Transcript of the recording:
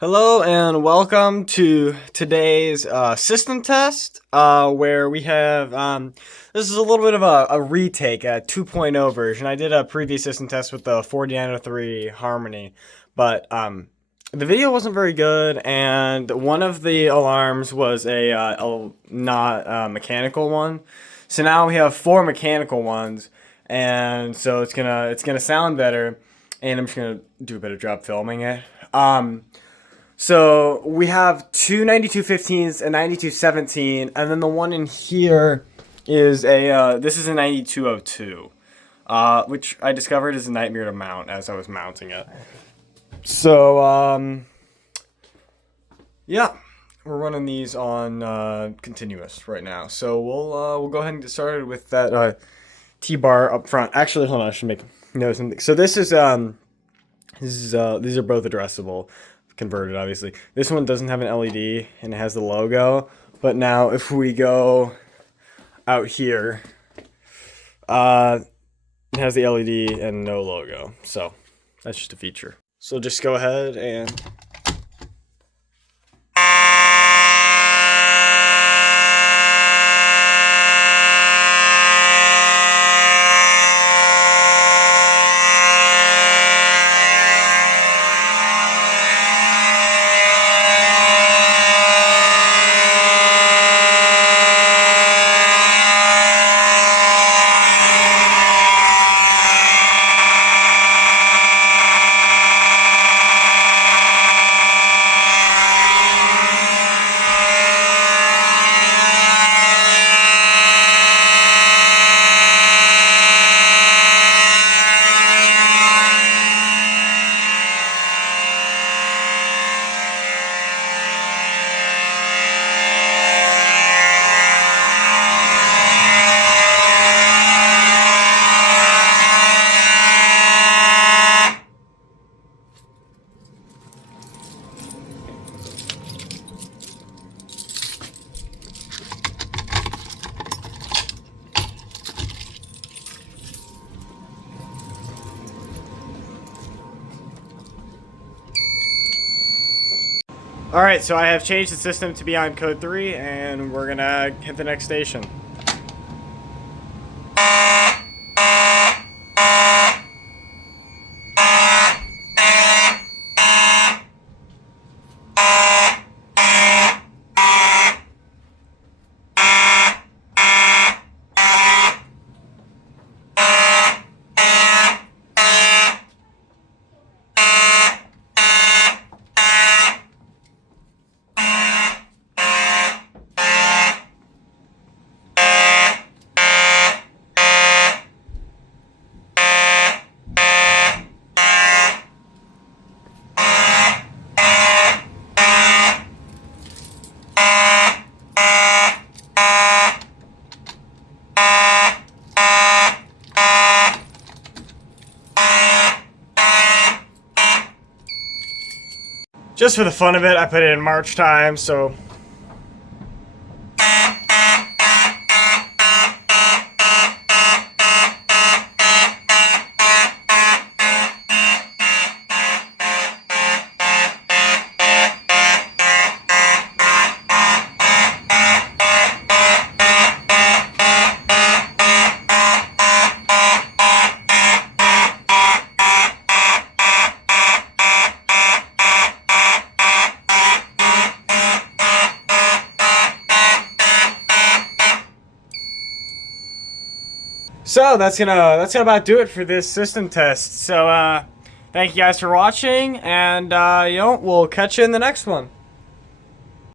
Hello and welcome to today's system test, where we have, this is a little bit of a retake, a 2.0 version. I did a previous system test with the 4903 Harmony, but the video wasn't very good, and one of the alarms was a not mechanical one. So now we have 4 mechanical ones, and so it's gonna sound better, and I'm just gonna do a better job filming it. So we have two 9215s, a 9217, and then the one in here is this is a 9202, which I discovered is a nightmare to mount as I was mounting it. So, yeah, we're running these on continuous right now. So we'll go ahead and get started with that T-bar up front. Actually, hold on, I should make note something. So these are both addressable. Converted, obviously. This one doesn't have an LED and it has the logo, but now if we go out here, it has the LED and no logo, so that's just a feature. So just go ahead and Alright, so I have changed the system to be on code 3, and we're gonna hit the next station. Just for the fun of it, I put it in March time, so... So that's gonna about do it for this system test. So thank you guys for watching, and we'll catch you in the next one.